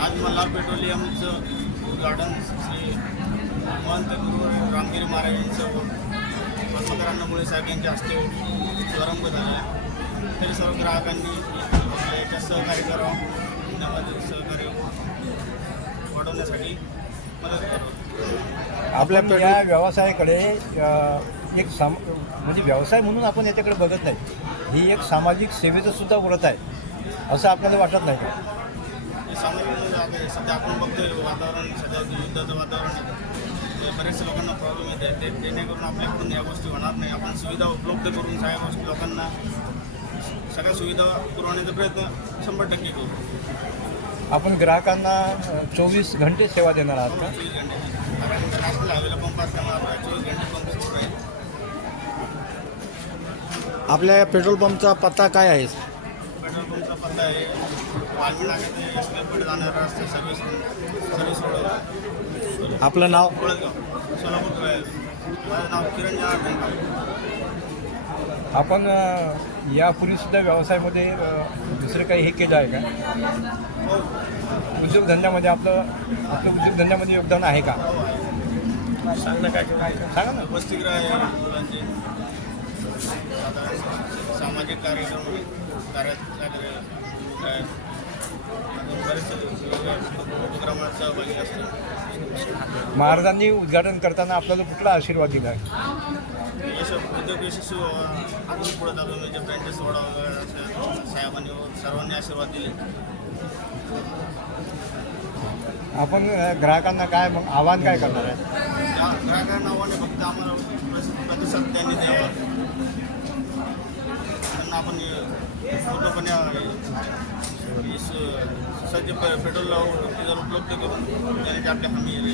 आज मल्हार पेट्रोलियमचं उद्घाटन श्री महंत गुरु रामगिरी महाराज यांचं पद्मकरांमुळे साहेब यांच्या हस्ते शुभारंभ झाला आहे. तरी सर्व ग्राहकांनी याच्यात सहकार्य करावं, त्यामध्ये सहकार्य वाढवण्यासाठी मदत करावं. आपल्या या व्यवसायाकडे एक म्हणजे व्यवसाय म्हणून आपण याच्याकडे बघत नाही, ही एक सामाजिक सेवेचं सुद्धा व्रत आहे असं आपल्याला वाटत नाही का? सामाजिक सध्या आपण बघतोय वातावरण, सध्या युद्धाचं वातावरण आहे, बरेचसे लोकांना प्रॉब्लेम येते, ते जेणेकरून आपल्याकडून या गोष्टी होणार नाही. आपण सुविधा उपलब्ध करून सगळ्या गोष्टी लोकांना सगळ्या सुविधा पुरवण्याचा प्रयत्न 100% करू. आपण ग्राहकांना 24 घंटे सेवा देणार आहात का? 24 घंटे, कारण नॅशनल हायवेला पंप असल्यामुळे 24 घंटे पंप सुरू आहे. आपल्या पेट्रोल पंपचा पत्ता काय आहे? पेट्रोल पंपचा पत्ता आहे वालमी नाक्यात एसबीआयकडे जाणारा रस्ता सर्व्हिस रोड. आपलं नाव? कोळगाव, सोलापूर. माझं नाव किरण जनार्दन. आपण यापूर्वीसुद्धा व्यवसायामध्ये दुसरं काही हे केलं आहे का? हो उद्योगधंद्यामध्ये आपलं उद्योगधंद्यामध्ये योगदान आहे का? सांग ना काय सांगा ना. वसतिगृह आहे मुलांचे, सामाजिक कार्यक्रम बरेचसे उपक्रमात सहभागी असतो. महाराजांनी उद्घाटन करताना आपल्याला कुठला आशीर्वाद दिला आहे? उद्योग यशस्वी अजून पुढे चालू म्हणजे ब्रँचेस सोडा साहेबांनी सर्वांनी आशीर्वाद दिले. आपण ग्राहकांना काय मग आव्हान काय करणार आहे? ग्राहकांना आव्हान आहे फक्त आम्हाला प्रतिसाद त्यांनी द्यावा. त्यांना आपण पूर्णपणे सज्ज पेट्रोल जर उपलब्ध करून देण्याची आपली हमी आहे.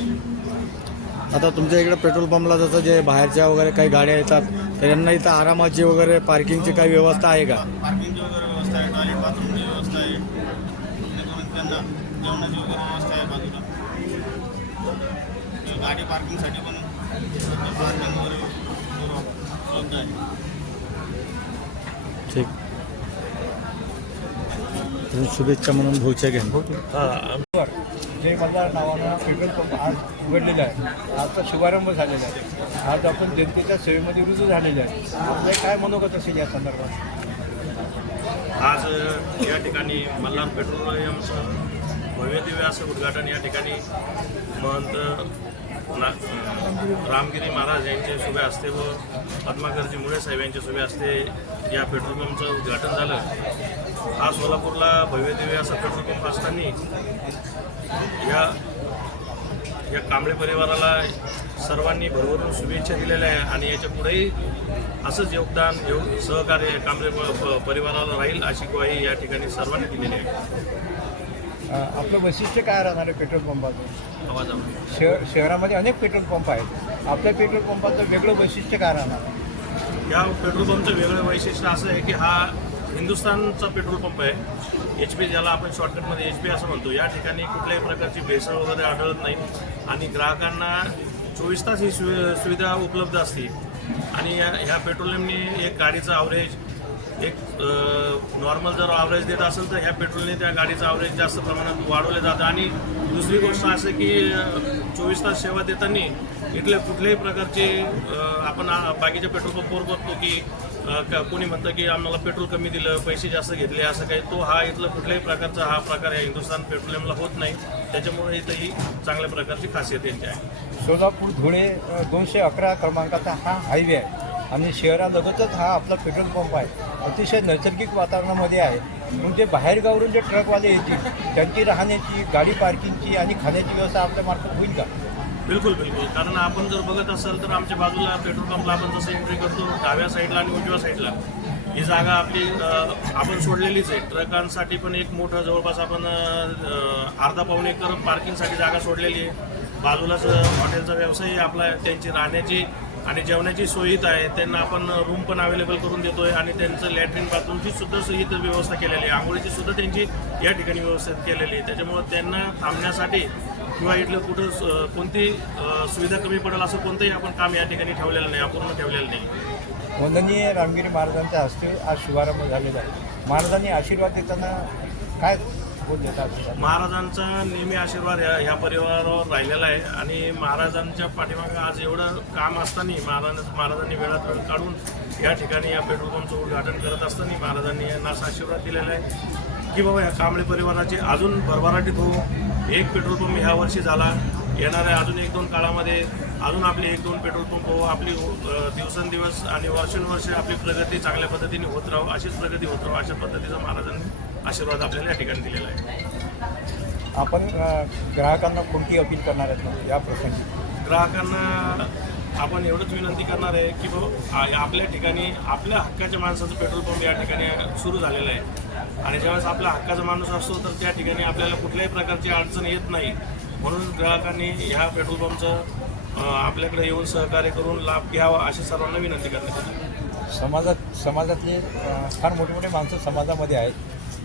आता तुमच्या इकडे पेट्रोल पंपला जसं जे बाहेरच्या वगैरे काही गाड्या येतात तर यांना इथं आरामाची वगैरे पार्किंगची काही व्यवस्था आहे का? पार्किंगची वगैरे व्यवस्था आहे, टॉयलेट बाथरूमची व्यवस्था आहे, त्यांना जेवणाची वगैरे व्यवस्था आहे बाजूला. गाडी पार्किंगसाठी पण पार्किंग वगैरे उपलब्ध आहे. ठीक, तुम्ही शुभेच्छा म्हणून भोच्या घ्या. जय मल्हार नावानं पेट्रोल पंप आज उघडलेला आहे. आजचा शुभारंभ झालेला आहे. आज आपण जनतेच्या सेवेमध्ये रुजू झालेले आहे. आपलं काय मनोगत असेल या संदर्भात? आज या ठिकाणी मल्हार पेट्रोलियमचं भव्यदिव्य असं उद्घाटन या ठिकाणी महंत रामगिरी महाराज यांचे शुभे हस्ते व पद्माकरजी मुळे साहेब यांच्या शुभे हस्ते या पेट्रोल पंपचं उद्घाटन झालं. हा सोलापूरला भव्यदिव्य असा पेट्रोल पंप असताना या कांबळे परिवाराला सर्वांनी भरभरून शुभेच्छा दिलेल्या आहे आणि याच्या पुढेही असंच योगदान सहकार्य कांबळे परिवाराला राहील अशी ग्वाही या ठिकाणी सर्वांनी दिलेली आहे. आपलं वैशिष्ट्य काय राहणार आहे पेट्रोल पंपाचं? आवाज शहरामध्ये अनेक पेट्रोल पंप आहेत. आपल्या पेट्रोल पंपाचं वेगळं वैशिष्ट्य काय राहणार आहे? या पेट्रोल पंपचं वेगळं वैशिष्ट्य असं आहे की हा हिंदुस्थानचा पेट्रोल पंप आहे. HP ज्याला आपण शॉर्टकटमध्ये HP असं म्हणतो. या ठिकाणी कुठल्याही प्रकारची भेसळ वगैरे आढळत नाही आणि ग्राहकांना 24 तास ही सुविधा उपलब्ध असते. आणि ह्या पेट्रोलियमने एक गाडीचं ॲव्हरेज एक नॉर्मल जर ॲव्हरेज देत असेल तर ह्या पेट्रोलने त्या गाडीचं ॲव्हरेज जास्त प्रमाणात वाढवलं जातं. आणि दुसरी गोष्ट असं की 24 तास सेवा देताना इथल्या कुठल्याही प्रकारचे आपण बाकीच्या पेट्रोल पंपवर बघतो की कोणी म्हणतं की आम्हाला पेट्रोल कमी दिलं, पैसे जास्त घेतले, असं काही तो हा इथलं कुठल्याही प्रकारचा हा प्रकार या हिंदुस्थान पेट्रोलियमला होत नाही. त्याच्यामुळे इथं ही चांगल्या प्रकारची खासियत यांची आहे. सोलापूर धुळे 211 क्रमांकाचा हा हायवे आहे आणि शहरालगतच हा आपला पेट्रोल पंप आहे. अतिशय नैसर्गिक वातावरणामध्ये आहे. म्हणजे बाहेरगावरून जे ट्रकवाले येतील त्यांची राहण्याची, गाडी पार्किंगची आणि खाण्याची व्यवस्था आपल्यामार्फत होईल का? बिलकुल बिलकुल. कारण आपण जर बघत असाल तर आमच्या बाजूला पेट्रोल पंपला आपण जसं एंट्री करतो डाव्या साईडला आणि उजव्या साईडला ही जागा आपली आपण सोडलेलीच आहे. ट्रकांसाठी पण एक मोठं जवळपास आपण अर्धा पाऊण एकर पार्किंगसाठी जागा सोडलेली आहे. बाजूलाच हॉटेलचा व्यवसाय आपला, त्यांची राहण्याची आणि जेवणाची सोयी इथं आहे. त्यांना आपण रूम पण अवेलेबल करून देतोय आणि त्यांचं लॅट्रिन बाथरूमची सुद्धा इथं व्यवस्था केलेली आहे. आंघोळीची सुद्धा त्यांची या ठिकाणी व्यवस्था केलेली आहे. त्याच्यामुळं त्यांना थांबण्यासाठी किंवा इथलं कुठं कोणती सुविधा कमी पडेल असं कोणतंही आपण काम या ठिकाणी ठेवलेलं नाही, अपूर्ण ठेवलेलं नाही. वंदनीय रामगिरी महाराजांच्या हस्ते आज शुभारंभ झालेला आहे. महाराजांनी आशीर्वाद देताना काय बोल देतात? महाराजांचा नेहमी आशीर्वाद ह्या परिवारावर राहिलेला आहे आणि महाराजांच्या पाठीमागे आज एवढं काम असताना महाराजांनी वेळात वेळ काढून या ठिकाणी या पेट्रोल पंपचं उद्घाटन करत असताना महाराजांनी यांना असा आशीर्वाद दिलेला आहे की बाबा या कांबळे परिवाराची अजून भरभराटीत हो. एक पेट्रोल पंप ह्या वर्षी झाला, येणाऱ्या अजून 1-2 काळामध्ये अजून आपले 1-2 पेट्रोल पंप हो. आपली दिवसेंदिवस आणि वर्षानुवर्षे आपली प्रगती चांगल्या पद्धतीने होत राहू, अशीच प्रगती होत राहू, अशा पद्धतीचा महाराजांनी आशीर्वाद आपल्याला या ठिकाणी दिलेला आहे. आपण ग्राहकांना कोणती अपील करणार आहेत या प्रसंगी? ग्राहकांना आपण एवढंच विनंती करणार आहे की बाबा आपल्या ठिकाणी आपल्या हक्काच्या माणसाचं पेट्रोल पंप या ठिकाणी सुरू झालेलं आहे आणि ज्यावेळेस आपला हक्काचा माणूस असतो तर त्या ठिकाणी आपल्याला कुठल्याही प्रकारची अडचण येत नाही. म्हणून ग्राहकांनी ह्या पेट्रोल पंपचं आपल्याकडे येऊन सहकार्य करून लाभ घ्यावा अशी सर्वांना विनंती करण्यात येते. समाजातले फार मोठे मोठे माणसं समाजामध्ये आहेत,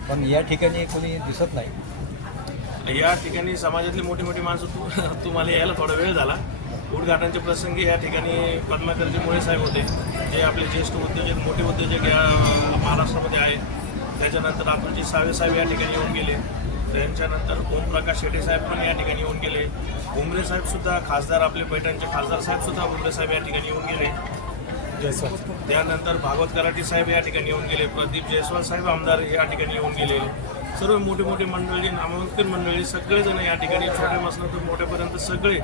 पण या ठिकाणी कोणी दिसत नाही. या ठिकाणी समाजातली मोठी मोठी माणसं तुम्हाला यायला थोडा वेळ झाला. उद्घाटनाच्या प्रसंगी या ठिकाणी पद्माकरजी मुळे साहेब होते, जे आपले ज्येष्ठ उद्योजक, मोठे उद्योजक या महाराष्ट्रामध्ये आहेत. त्याच्यानंतर अतुलजी सावे साहेब या ठिकाणी येऊन गेले. त्यांच्यानंतर ओमप्रकाश शेट्टी साहेब पण या ठिकाणी येऊन गेले. उमरे साहेब सुद्धा, खासदार आपले पैठणचे खासदार साहेब सुद्धा उमरे साहेब या ठिकाणी येऊन गेले. त्यानंतर भागवत कराटी साहेब या ठिकाणी येऊन गेले. प्रदीप जयस्वाल साहेब आमदार या ठिकाणी येऊन गेले. सर्व मोठी मोठी मंडळी, नामांकन मंडळी सगळेजण या ठिकाणी, छोटेपासून तर मोठ्यापर्यंत सगळे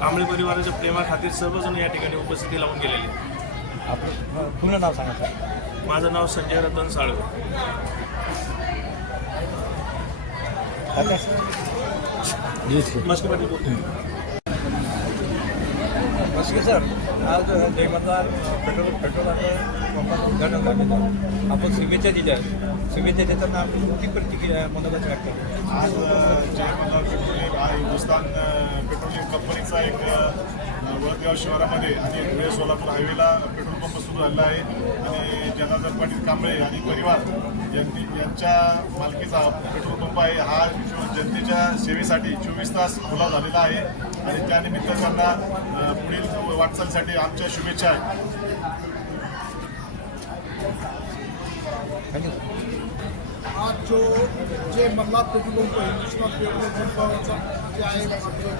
कांबळे परिवाराच्या प्रेमाखातीर सर्वजण या ठिकाणी उपस्थिती लावून गेलेले. आपलं पूर्ण नाव सांगा सर. माझं नाव संजय रतन साळवे. मस्के सर, आज जय मल्हार पेट्रोल पंपाचं उद्घाटन झालेलं. आपण शुभेच्छा दिल्या. शुभेच्छा देताना आपण मोठी प्रतिक्रिया मनोगत व्यक्त केलं. आज जय मल्हार पेट्रोलियम हा हिंदुस्थान पेट्रोलियम कंपनीचा एक वडगाव शहरामध्ये आणि धुळे सोलापूर हायवेला पेट्रोल पंप सुरू झालेला आहे आणि जनार्दन पाटील कांबळे आणि परिवार यांच्या मालकीचा पेट्रोल पंप आहे. हा जनतेच्या सेवेसाठी 24 तास खुला झालेला आहे आणि त्यानिमित्त त्यांना पुढील वाटचालीसाठी आमच्या शुभेच्छा आहेत. आज जे Malhar petrol pump Hindustan petrol पंपाचा जे आहे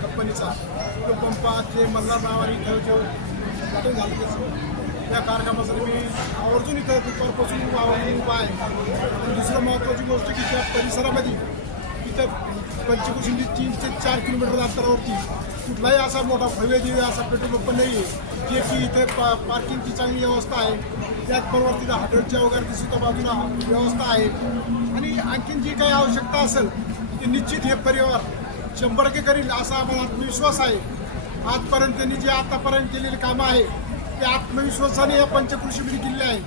कंपनीचा तो पंप आज जे मल्हार नावाने इथं जो उद्घाटन झालं त्याचं त्या कार्यक्रमासाठी मी आवर्जून इथं दुपारपासून आवर्जून उभा आहे. आणि दुसरं महत्त्वाची गोष्ट की त्या परिसरामध्ये इथं पंचकृषी 3 ते 4 किलोमीटर अंतरावरती कुठलाही असा मोठा भव्य दिव्य असा पेट्रोल पंप नाही आहे जे की इथे पार्किंगची चांगली व्यवस्था आहे. त्याचबरोबर तिथं हॉटेलच्या वगैरे सुद्धा बाजूला व्यवस्था आहे आणि आणखीन जी काही आवश्यकता असेल ती निश्चित हे परिवार 100% करील असा आम्हाला आत्मविश्वास आहे. आजपर्यंत त्यांनी जे आतापर्यंत केलेली कामं आहे ते आत्मविश्वासाने या पंचकृषीमध्ये केलेली आहे.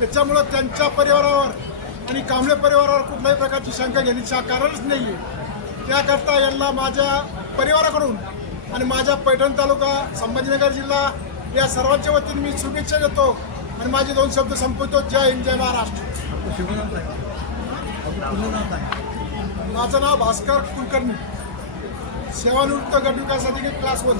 त्याच्यामुळं त्यांच्या परिवारावर आणि कांबळे परिवारावर कुठल्याही प्रकारची शंका घेण्याची कारणच नाही आहे. त्याकरता यांना माझ्या परिवाराकडून आणि माझ्या पैठण तालुका, संभाजीनगर जिल्हा या सर्वांच्या वतीने मी शुभेच्छा देतो आणि माझे 2 शब्द संपवतो. जय हिंद, जय महाराष्ट्र. माझं नाव भास्कर कुलकर्णी, सेवानिवृत्त गट विकास अधिकारी क्लास 1.